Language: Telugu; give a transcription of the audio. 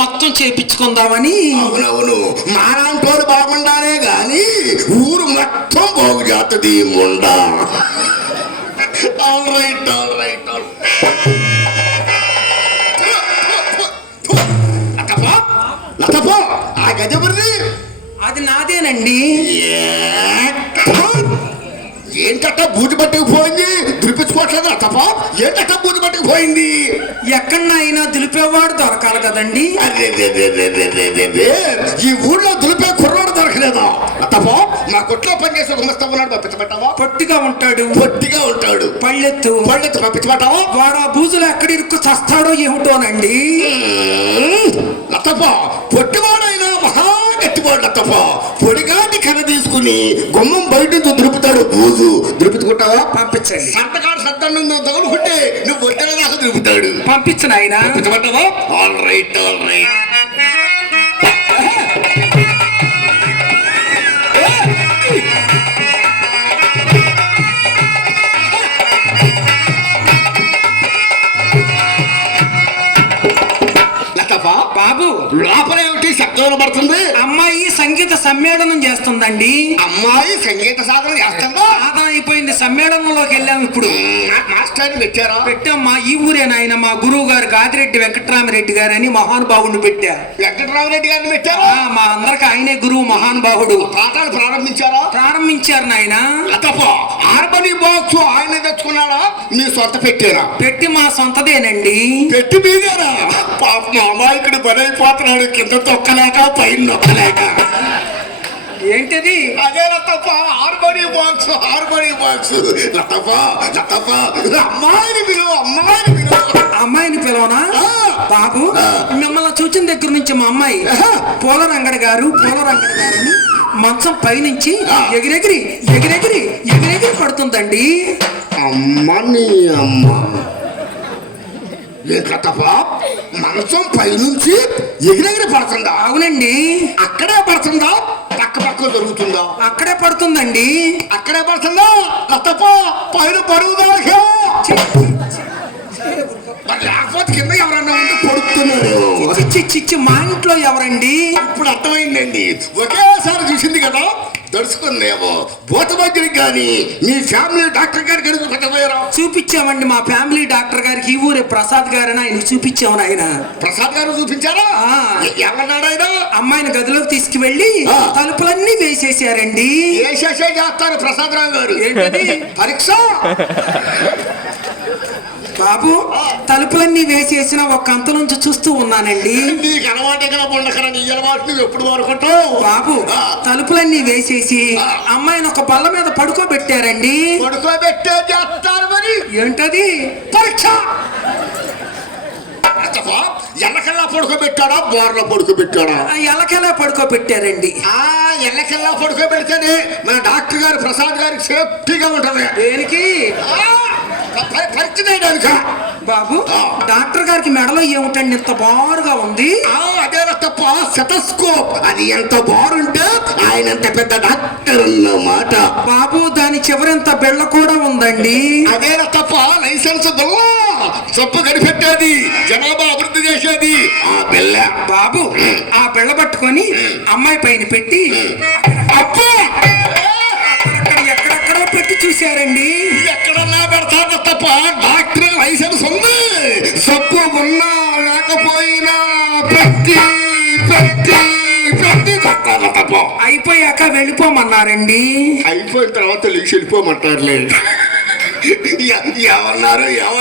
మొత్తం చేపించుకుందామని. అవునవును, మాలాంటోడు బాగుండాలే గాని ఊరు మొత్తం బాగు చేస్తుంది ముండ. All right all right all లతపో ఆ గజబుర్రి అది నాదేనండి. ఏంటట్ట బూటి పట్టుకు పోయింది, దురిపించుకోవట్లేదు అతప. ఏంటట్ట బూటి పట్టుకు పోయింది? ఎక్కడైనా దులిపేవాడు దొరకాలి కదండి. ఈ ఊళ్ళో దులిపే కుర్రాడు దొరకలేదా అతప? మా కొట్లో పనిచేసే గుమస్తా ఉన్నాడు, పంపించబెట్టావా? పొట్టిగా ఉంటాడు, పొట్టిగా ఉంటాడు, పళ్ళెత్తు పంపించబెట్టావా? వాడు ఆ బూజులు ఎక్కడ ఇరుక్కు చస్తాడో ఏమిటోనండి. లతప పొట్టివాడైనా మహా గట్టివాడు లతప. పొడిగాటి కర్ర తీసుకుని గుమ్మం బయట నుంచి దురుపుతాడు బూజు. దురుపుకుంటావా? పంపించండి. సంతకాడు సత్తాను తగులుకుంటే నువ్వు వడ్డల దాకా దురుపుతాడు. పంపించను ఆయన. పంపించమంటావా? All right all right. బాబు లోపల ఏమిటి శబ్దం పడుతుంది? అమ్మాయి సంగీత సమ్మేళనం చేస్తుందండి. అమ్మాయి సంగీత సాధన చేస్తుందా? సాధన అయిపోయింది, సమ్మేళనంలోకి వెళ్ళాము ఇప్పుడు. మాస్టర్ పెట్టారా? పెట్టాం. మా ఈ ఊరేనా ఆయన, మా గురువు గారు గాదిరెడ్డి వెంకటరామరెడ్డి గారు అని మహానుభావుడిని పెట్టా. వెంకటరామరెడ్డి గారిని పెట్టారా? మా అందరికి ఆయనే గురువు, మహానుభావుడు. పాఠాలు ప్రారంభించారా? ప్రారంభించారు నాయన. హార్మోనీ బాక్స్ ఆయన తెచ్చుకున్నాడా, మీ సొంత పెట్టారా? పెట్టి మా సొంతదేనండి. పెట్టి మీదేనా? పాప అమాయకుడు బలైపోతున్నాడు, కింద తొక్కలేక పైన నొక్కలేక. ఏంటది? అదే లతప్ప, హార్మోనీ బాక్స్ హార్మోనీ బాక్స్. లతప్ప లతప్ప అమ్మాయిని పిలువ, అమ్మాయిని పిలువ. అమ్మాయిని పిలవనా? బాబు మిమ్మల్ని చూచిన దగ్గర నుంచి మా అమ్మాయి పూలరంగడి గారు అని మంచం పైనుంచి ఎగిరెగిరి ఎగిరెగిరి ఎగిరెగిరి పడుతుందండి. అమ్మని అమ్మ మంచం పైనుంచి ఎగిరెగిరి పడుతుందా? అవునండి. అక్కడే పడుతుందా, పక్క పక్క జరుగుతుందా? అక్కడే పడుతుందండి. అక్కడే పడుతుందా? లతప్ప పైన పడుగుదా? లేకపోతే కింద ఎవరన్నా ఉంటే పడుతున్నారు. చిచ్చి మా ఇంట్లో ఎవరండి? ఇప్పుడు అర్థమైందండి, ఒకేసారి చూసింది కదా, దడుచుకుందేమో. భూత వైద్యుడికి కానీ మీ ఫ్యామిలీ డాక్టర్ గారికి పెట్టబోయారా? చూపించామండి, మా ఫ్యామిలీ డాక్టర్ గారికి ఈ ఊరే ప్రసాద్ గారని ఆయన చూపించాము. ఆయన ప్రసాద్ గారు చూపించారా? ఏమన్నాడు ఆయన? అమ్మాయిని గదిలోకి తీసుకువెళ్ళి తలుపులన్నీ వేసేసారండి. వేసేసే చేస్తారు ప్రసాద్ రావు గారు. ఏంటది? పరీక్ష. బాబు తలుపులన్నీ వేసేసిన ఒక అంత నుంచి చూస్తూ ఉన్నానండి. నీకు అలవాటు కదా ఉండకరా, నీ అలవాటు నువ్వు ఎప్పుడు వరకుంటావు? బాబు తలుపులన్నీ వేసేసి అమ్మాయిని ఒక బల్ల మీద పడుకోబెట్టారండి. పడుకోబెట్టే చేస్తారు మరి. ఏంటది? పరీక్ష. ఎల్లకల్లా పడుకోబెట్టాడా, బోర్లో పడుకోబెట్టాడా? ఎల్లకెల్లా పడుకోబెట్టారండి. ఎల్లకల్లా పడుకోబెడితేనే మన డాక్టర్ గారు ప్రసాద్ గారికి సేఫ్టీగా ఉంటది. దేనికి? పరీక్ష చేయడానికి. బాబు డాక్టర్ గారికి మెడలో ఏమిటండి ఇంత బారుగా ఉంది? అదే తప్ప సెటస్కోప్. అది ఎంత బారుంటే ఆయన ఎంత పెద్ద డాక్టర్ అన్నమాట. బాబు దాని చివరింత బిళ్ళ కూడా ఉందండి. అదే తప్ప లైసెన్స్ బిల్ల, చొప్పు కనిపెట్టేది, జనాభా అభివృద్ధి చేసేది ఆ బిల్ల. బాబు ఆ బిళ్ళ పట్టుకొని అమ్మాయి పైన పెట్టి అబ్బా ఎక్కడెక్కడో పెట్టి చూశారండి. ఎక్కడన్నా పెడతారు తప్ప డాక్టర్ లైసెన్స్ ఉంది, సబ్బు ఉన్నా లేకపోయినా పెట్టి పెట్టి పెట్టి చెప్తారు తప్ప. అయిపోయాక వెళ్ళిపోమన్నారండి. అయిపోయిన తర్వాత లేచి వెళ్ళిపోమంటారులే. ఎవరు